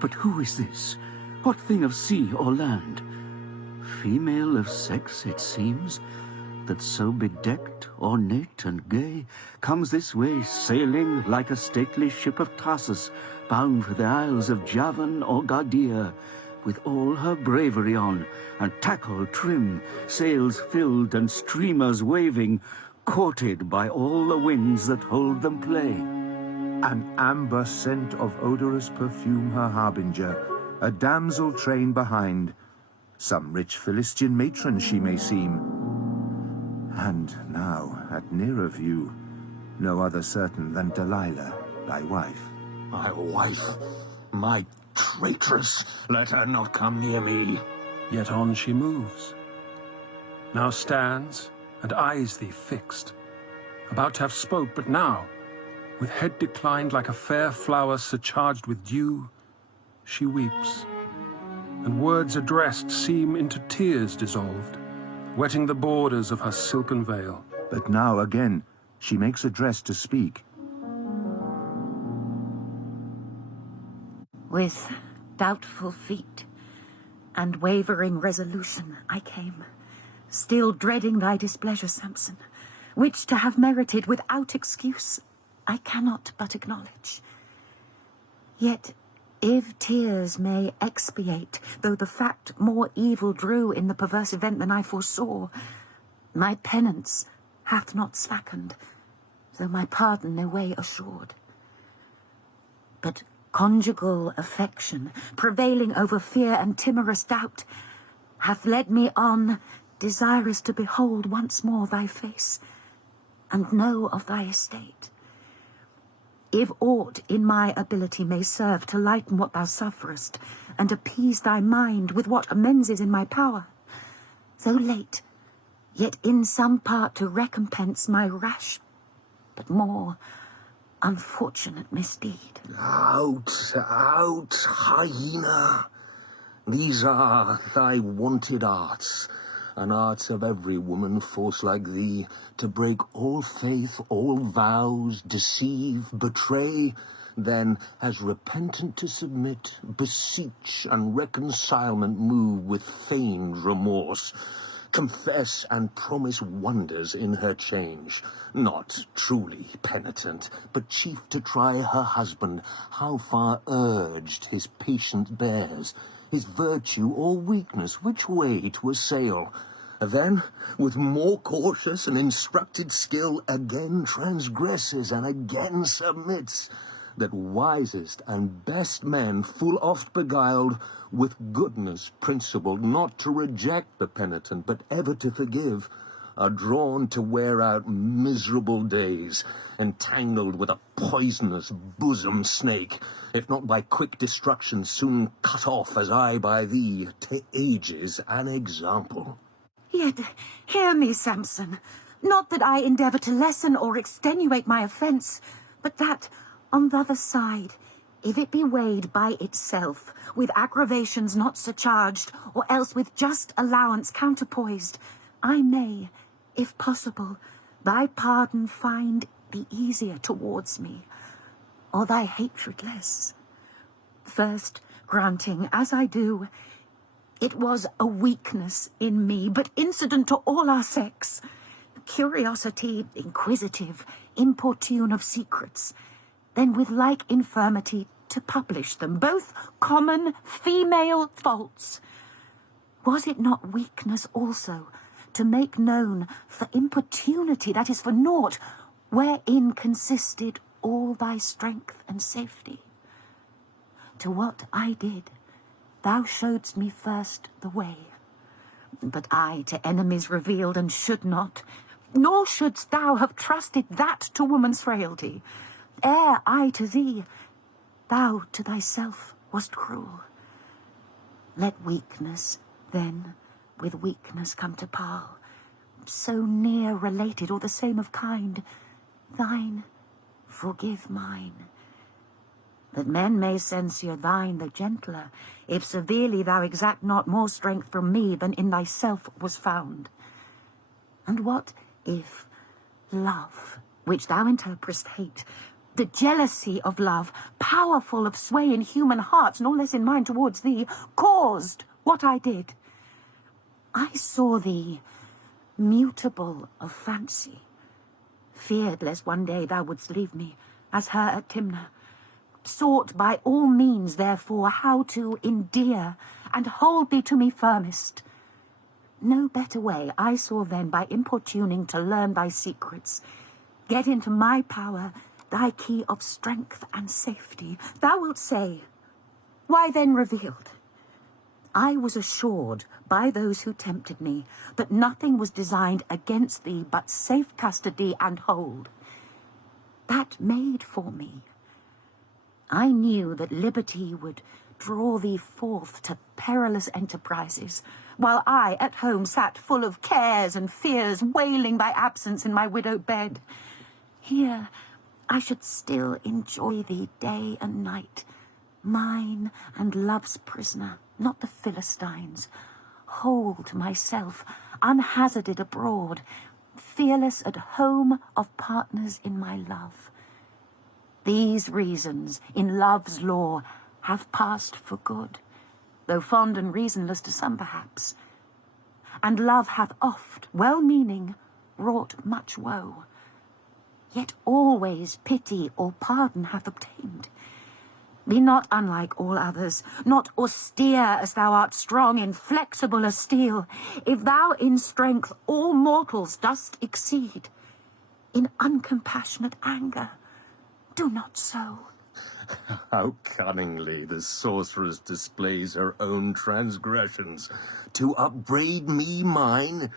But who is this? What thing of sea or land? Female of sex, it seems, that so bedecked, ornate and gay, comes this way, sailing like a stately ship of Tarsus, bound for the isles of Javan or Gardia, with all her bravery on, and tackle trim, sails filled and streamers waving, courted by all the winds that hold them play. An amber scent of odorous perfume her harbinger, a damsel train behind. Some rich Philistine matron she may seem. And now, at nearer view, no other certain than Dalilah, thy wife. My wife, my traitress, let her not come near me. Yet on she moves. Now stands, and eyes thee fixed. About to have spoke, but now, with head declined like a fair flower surcharged with dew, she weeps, and words addressed seem into tears dissolved, wetting the borders of her silken veil. But now again she makes address to speak. With doubtful feet and wavering resolution I came, still dreading thy displeasure, Samson, which to have merited without excuse I cannot but acknowledge. Yet, if tears may expiate, though the fact more evil drew in the perverse event than I foresaw, my penance hath not slackened, though my pardon no way assured. But conjugal affection, prevailing over fear and timorous doubt, hath led me on, desirous to behold once more thy face, and know of thy estate. If aught in my ability may serve to lighten what thou sufferest, and appease thy mind with what amends is in my power, though late, yet in some part to recompense my rash, but more unfortunate misdeed. Out, out, hyena! These are thy wonted arts, and arts of every woman force like thee, to break all faith, all vows, deceive, betray, then, as repentant to submit, beseech and reconcilement move with feigned remorse, confess and promise wonders in her change, not truly penitent, but chief to try her husband how far urged his patient bears, his virtue or weakness, which way to assail. Then, with more cautious and instructed skill, again transgresses and again submits, that wisest and best men, full oft beguiled, with goodness principled, not to reject the penitent, but ever to forgive, are drawn to wear out miserable days, entangled with a poisonous bosom snake, if not by quick destruction, soon cut off as I by thee, to ages an example. Yet, hear me, Samson. Not that I endeavour to lessen or extenuate my offence, but that, on the other side, if it be weighed by itself, with aggravations not surcharged, or else with just allowance counterpoised, I may, if possible, thy pardon find the easier towards me, or thy hatred less. First, granting, as I do, it was a weakness in me, but incident to all our sex. Curiosity, inquisitive, importune of secrets, then with like infirmity to publish them, both common female faults. Was it not weakness also to make known for importunity, that is for naught, wherein consisted all thy strength and safety? To what I did, thou showedst me first the way, but I to enemies revealed and should not, nor shouldst thou have trusted that to woman's frailty. Ere I to thee, thou to thyself wast cruel. Let weakness, then, with weakness come to par, so near related or the same of kind, thine forgive mine. That men may censure thine the gentler, if severely thou exact not more strength from me than in thyself was found. And what if love, which thou interpretest hate, The jealousy of love, powerful of sway in human hearts, no less in mine towards thee, caused what I did. I saw thee mutable of fancy, feared lest one day thou wouldst leave me, as her at Timnah, sought by all means, therefore, how to endear and hold thee to me firmest. No better way I saw then by importuning to learn thy secrets, get into my power thy key of strength and safety. Thou wilt say, why then revealed? I was assured by those who tempted me that nothing was designed against thee but safe custody and hold. That made for me. I knew that liberty would draw thee forth to perilous enterprises, while I at home sat full of cares and fears, wailing thy absence in my widowed bed. Here I should still enjoy thee day and night, mine and love's prisoner, not the Philistines. Hold myself unhazarded abroad, fearless at home of partners in my love. These reasons in love's law have passed for good, though fond and reasonless to some perhaps. And love hath oft, well-meaning, wrought much woe, yet always pity or pardon hath obtained. Be not unlike all others, not austere as thou art strong, inflexible as steel. If thou in strength all mortals dost exceed, in uncompassionate anger, do not so. How cunningly the sorceress displays her own transgressions, to upbraid me mine,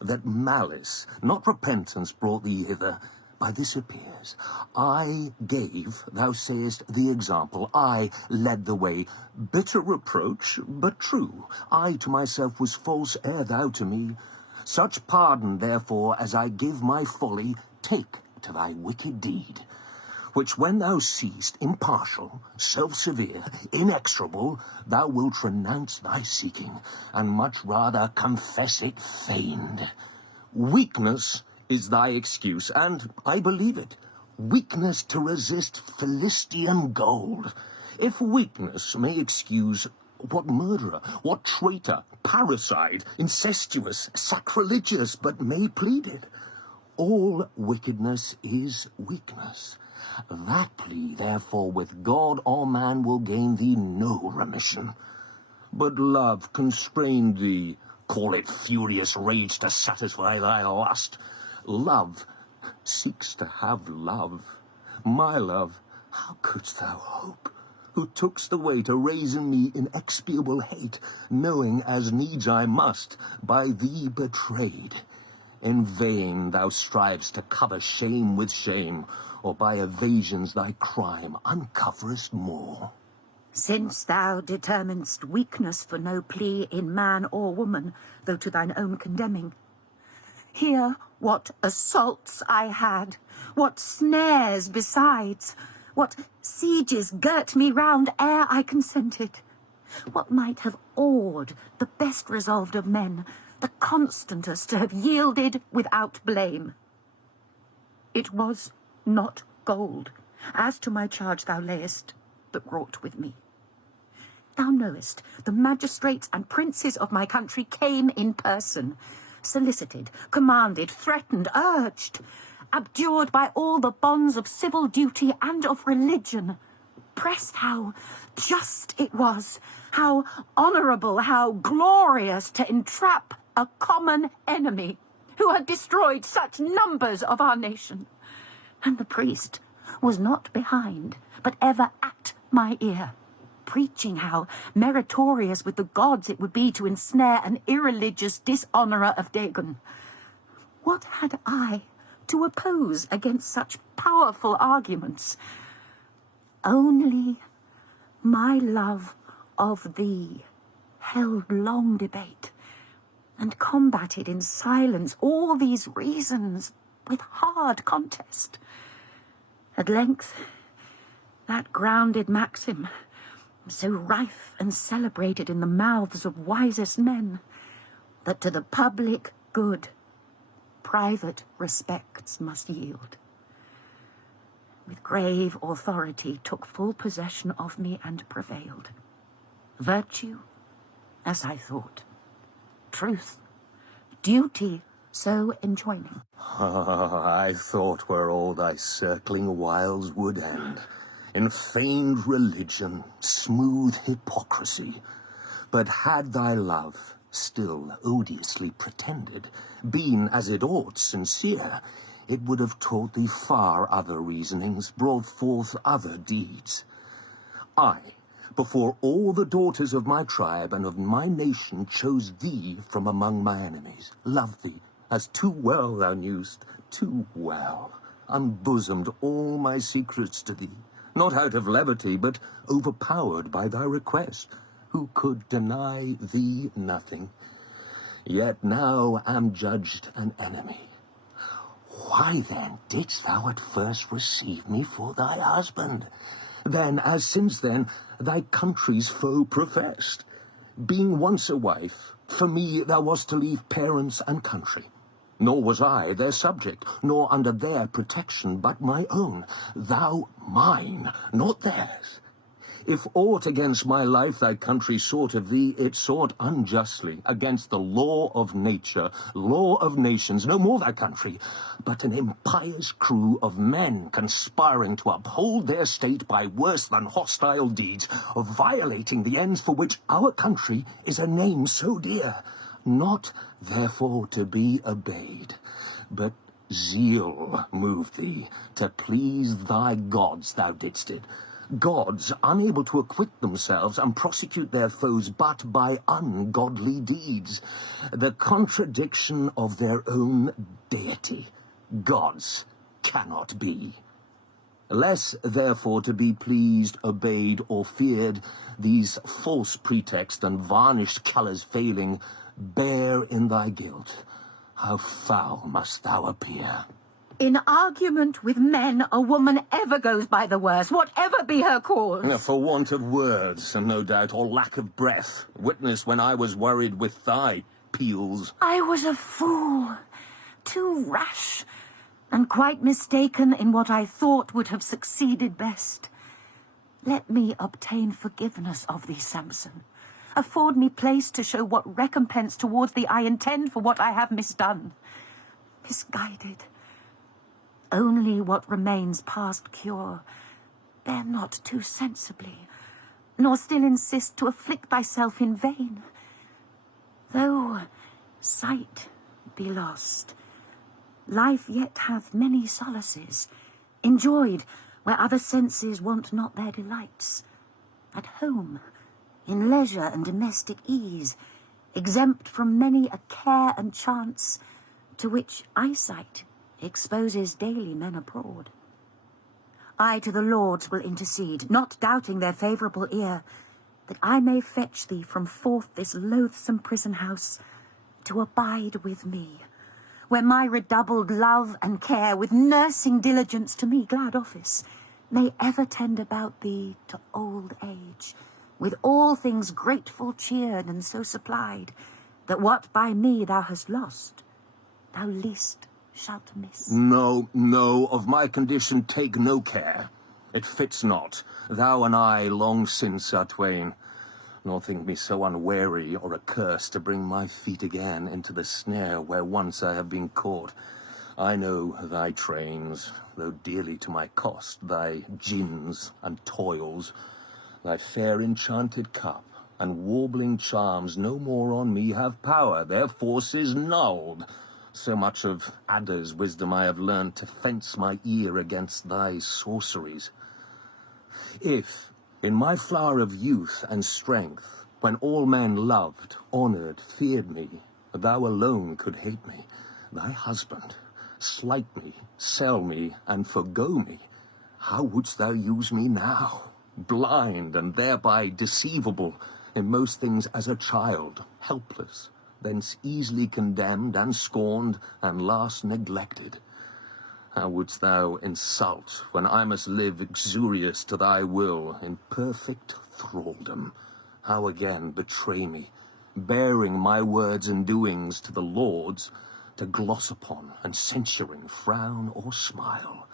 that malice, not repentance, brought thee hither. By this appears, I gave, thou sayest, the example, I led the way. Bitter reproach, but true. I to myself was false ere thou to me. Such pardon, therefore, as I give my folly, take to thy wicked deed, which when thou seest impartial, self-severe, inexorable, thou wilt renounce thy seeking, and much rather confess it feigned. Weakness is thy excuse, and I believe it. Weakness to resist Philistian gold. If weakness may excuse, what murderer, what traitor, parricide, incestuous, sacrilegious, but may plead it? All wickedness is weakness. That plea, therefore, with God or man will gain thee no remission. But love constrained thee, call it furious rage to satisfy thy lust. Love seeks to have love. My love, how couldst thou hope, who tookst the way to raise in me inexpiable hate, knowing as needs I must, by thee betrayed? In vain thou strivest to cover shame with shame, or by evasions thy crime uncoverest more. Since thou determinedst weakness for no plea in man or woman, though to thine own condemning, hear what assaults I had, what snares besides, what sieges girt me round ere I consented, what might have awed the best resolved of men, the constantest to have yielded without blame. It was not gold, as to my charge thou layest, that wrought with me. Thou knowest, the magistrates and princes of my country came in person, solicited, commanded, threatened, urged, abjured by all the bonds of civil duty and of religion, pressed how just it was, how honourable, how glorious to entrap a common enemy who had destroyed such numbers of our nation. And the priest was not behind, but ever at my ear, preaching how meritorious with the gods it would be to ensnare an irreligious dishonourer of Dagon. What had I to oppose against such powerful arguments? Only my love of thee held long debate, and combated in silence all these reasons with hard contest. At length, that grounded maxim, so rife and celebrated in the mouths of wisest men, that to the public good private respects must yield. with grave authority, took full possession of me and prevailed. Virtue, as I thought. Truth, duty, so enjoining. I thought where all thy circling wiles would end, in feigned religion, smooth hypocrisy. But had thy love, still odiously pretended, been as it ought sincere, it would have taught thee far other reasonings, brought forth other deeds. I, before all the daughters of my tribe and of my nation, chose thee from among my enemies, loved thee, as too well thou knewst, too well, unbosomed all my secrets to thee, not out of levity, but overpowered by thy request, who could deny thee nothing. Yet now am judged an enemy. Why then didst thou at first receive me for thy husband? Then, as since then, thy country's foe professed. Being once a wife, for me thou wast to leave parents and country. Nor was I their subject, nor under their protection, but my own. Thou mine, not theirs. If aught against my life thy country sought of thee, it sought unjustly, against the law of nature, law of nations, no more thy country, but an impious crew of men conspiring to uphold their state by worse than hostile deeds, of violating the ends for which our country is a name so dear, not therefore to be obeyed, but zeal moved thee, to please thy gods thou didst it. Gods unable to acquit themselves and prosecute their foes but by ungodly deeds, the contradiction of their own deity. Gods cannot be. Less, therefore, to be pleased, obeyed, or feared, these false pretexts and varnished colours failing, bear in thy guilt. How foul must thou appear! In argument with men, a woman ever goes by the worse, whatever be her cause. For want of words, and no doubt, or lack of breath. Witness when I was worried with thy peals. I was a fool, too rash, and quite mistaken in what I thought would have succeeded best. Let me obtain forgiveness of thee, Samson. Afford me place to show what recompense towards thee I intend for what I have misdone. Misguided. Only what remains past cure. Bear not too sensibly, nor still insist to afflict thyself in vain. Though sight be lost, life yet hath many solaces, enjoyed where other senses want not their delights. At home, in leisure and domestic ease, exempt from many a care and chance, to which eyesight exposes daily men abroad. I to the Lords will intercede, not doubting their favourable ear, that I may fetch thee from forth this loathsome prison house, to abide with me, where my redoubled love and care, with nursing diligence to me glad office, may ever tend about thee to old age, with all things grateful cheered and so supplied, that what by me thou hast lost, thou least shalt miss. No, no, of my condition take no care. It fits not. Thou and I long since are twain. Nor think me so unwary or accursed to bring my feet again into the snare where once I have been caught. I know thy trains, though dearly to my cost, thy gins and toils, thy fair enchanted cup, and warbling charms no more on me have power, their force is nulled. So much of adder's wisdom I have learned to fence my ear against thy sorceries. If, in my flower of youth and strength, when all men loved, honoured, feared me, thou alone could hate me, thy husband, slight me, sell me, and forgo me, how wouldst thou use me now, blind and thereby deceivable, in most things as a child, helpless, thence easily condemned and scorned, and last neglected? How wouldst thou insult, when I must live exurious to thy will, in perfect thraldom? How again betray me, bearing my words and doings to the Lords, to gloss upon, and censuring frown or smile?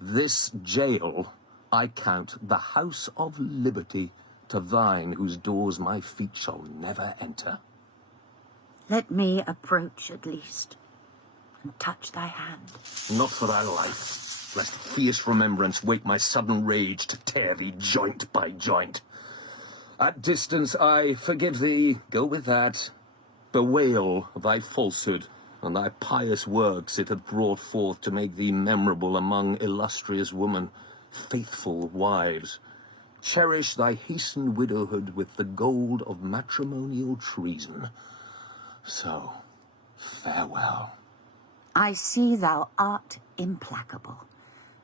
This jail I count the house of liberty, to thine whose doors my feet shall never enter. Let me approach at least, and touch thy hand. Not for thy life, lest fierce remembrance wake my sudden rage to tear thee joint by joint. At distance I forgive thee, go with that. Bewail thy falsehood, and thy pious works it hath brought forth to make thee memorable among illustrious women, faithful wives. Cherish thy hastened widowhood with the gold of matrimonial treason. So, farewell. I see thou art implacable,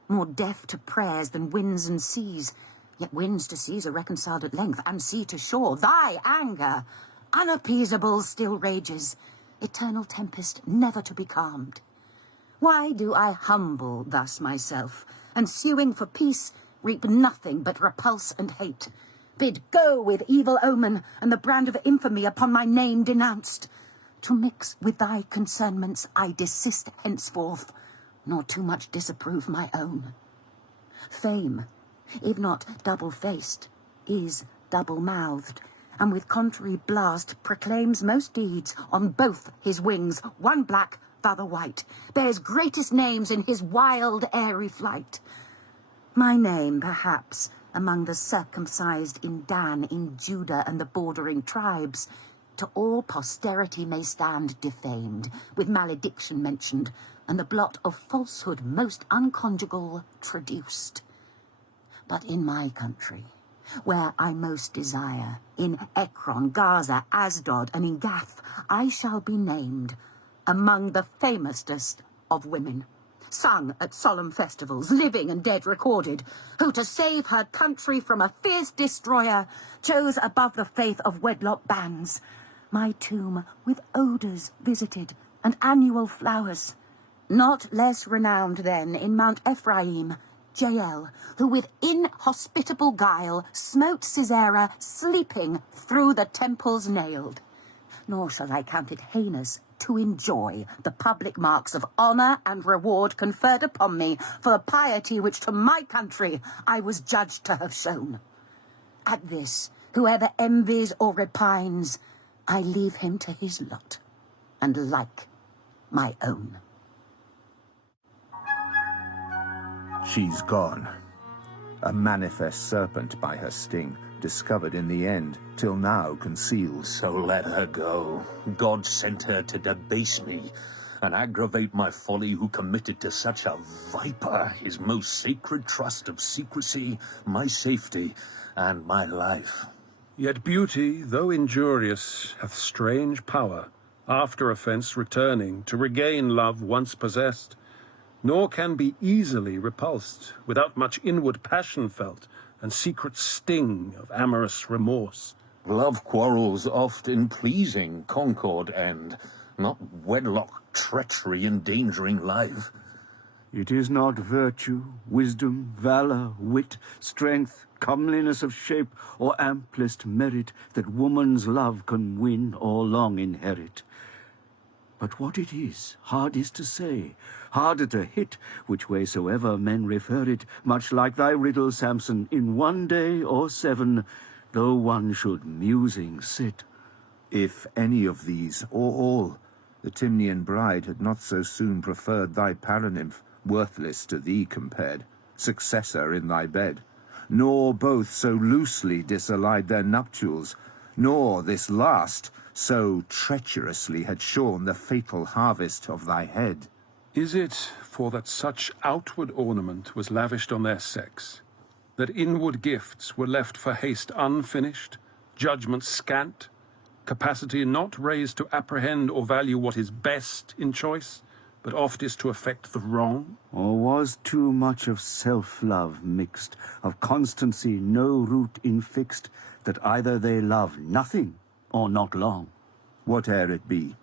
more deaf to prayers than winds and seas. Yet winds to seas are reconciled at length, and sea to shore. Thy anger, unappeasable, still rages, eternal tempest never to be calmed. Why do I humble thus myself, and suing for peace, reap nothing but repulse and hate? Bid go with evil omen, and the brand of infamy upon my name denounced. To mix with thy concernments I desist henceforth, nor too much disapprove my own. Fame, if not double-faced, is double-mouthed, and with contrary blast proclaims most deeds on both his wings, one black, t'other white, bears greatest names in his wild, airy flight. My name, perhaps, among the circumcised in Dan, in Judah, and the bordering tribes, to all posterity may stand defamed, with malediction mentioned, and the blot of falsehood most unconjugal traduced. But in my country, where I most desire, in Ekron, Gaza, Asdod, and in Gath, I shall be named among the famousest of women, sung at solemn festivals, living and dead recorded, who to save her country from a fierce destroyer chose above the faith of wedlock bands. My tomb with odours visited and annual flowers. Not less renowned then in Mount Ephraim, Jael, who with inhospitable guile smote Sisera sleeping through the temples nailed. Nor shall I count it heinous to enjoy the public marks of honour and reward conferred upon me for the piety which to my country I was judged to have shown. At this, whoever envies or repines, I leave him to his lot, and like my own. She's gone. A manifest serpent by her sting, discovered in the end, till now concealed. So let her go. God sent her to debase me, and aggravate my folly, who committed to such a viper his most sacred trust of secrecy, my safety, and my life. Yet beauty, though injurious, hath strange power, after offence returning, to regain love once possessed, nor can be easily repulsed, without much inward passion felt, and secret sting of amorous remorse. Love quarrels oft in pleasing concord end, not wedlock treachery endangering life. It is not virtue, wisdom, valour, wit, strength, comeliness of shape, or amplest merit that woman's love can win or long inherit. But what it is, hard is to say, harder to hit, which way soever men refer it, much like thy riddle, Samson, in one day or 7, though one should musing sit. If any of these, or all, the Timnian bride had not so soon preferred thy paranymph, worthless to thee compared, successor in thy bed, nor both so loosely disallied their nuptials, nor this last so treacherously had shorn the fatal harvest of thy head. Is it for that such outward ornament was lavished on their sex, that inward gifts were left for haste unfinished, judgment scant, capacity not raised to apprehend or value what is best in choice, but oft is to affect the wrong? Or was too much of self-love mixed, of constancy no root infixed, that either they love nothing or not long? Whate'er it be,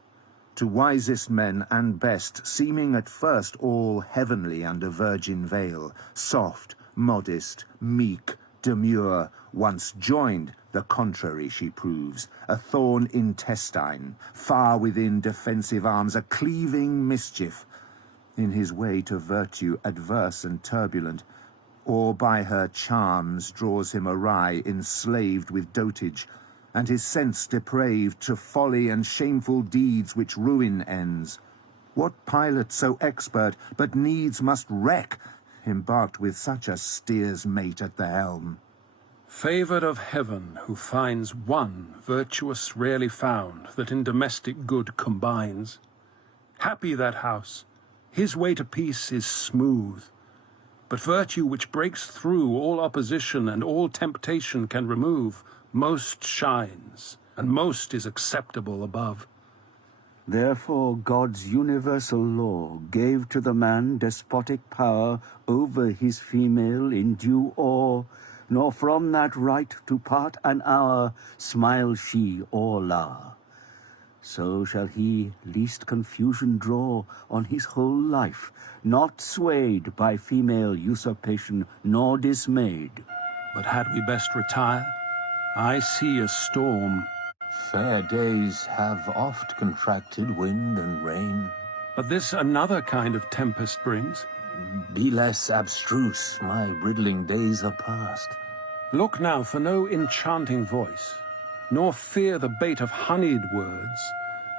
to wisest men and best, seeming at first all heavenly under virgin veil, soft, modest, meek, demure, once joined, the contrary she proves, a thorn intestine, far within defensive arms, a cleaving mischief. in his way to virtue adverse and turbulent, or by her charms draws him awry, enslaved with dotage, and his sense depraved to folly and shameful deeds which ruin ends. What pilot so expert but needs must wreck, embarked with such a steer's mate at the helm? Favoured of heaven, who finds one virtuous rarely found, that in domestic good combines. Happy that house, his way to peace is smooth, but virtue which breaks through all opposition and all temptation can remove, most shines, and most is acceptable above. Therefore God's universal law gave to the man despotic power over his female in due awe, nor from that right to part an hour smile she or lour. So shall he least confusion draw on his whole life, not swayed by female usurpation, nor dismayed. But had we best retire? I see a storm. Fair days have oft contracted wind and rain. But this another kind of tempest brings. Be less abstruse, my riddling days are past. Look now for no enchanting voice, nor fear the bait of honeyed words.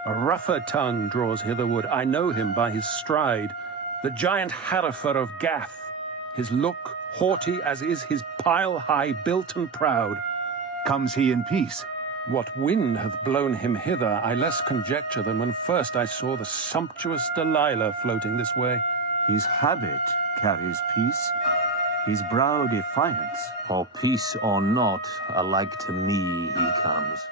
A rougher tongue draws hitherward, I know him by his stride, the giant Harifer of Gath, his look haughty as is his pile high built and proud. Comes he in peace? What wind hath blown him hither, I less conjecture than when first I saw the sumptuous Dalilah floating this way. His habit carries peace, his brow defiance. For peace or not, alike to me he comes.